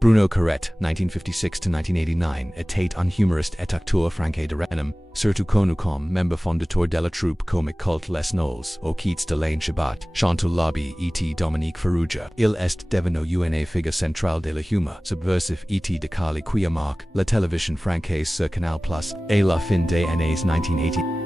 Bruno Carret, 1956–1989, était un humoriste et acteur français de renom, surtout connu comme membre fondateur de la troupe comique culte Les Knolls, aux quêtes de l'Ain Shabbat, Chantal Lobby et Dominique Farrugia. Il est devenu une figure centrale de la humour subversif et de Carly qui marque la télévision française sur Canal+, et la fin des années 1980.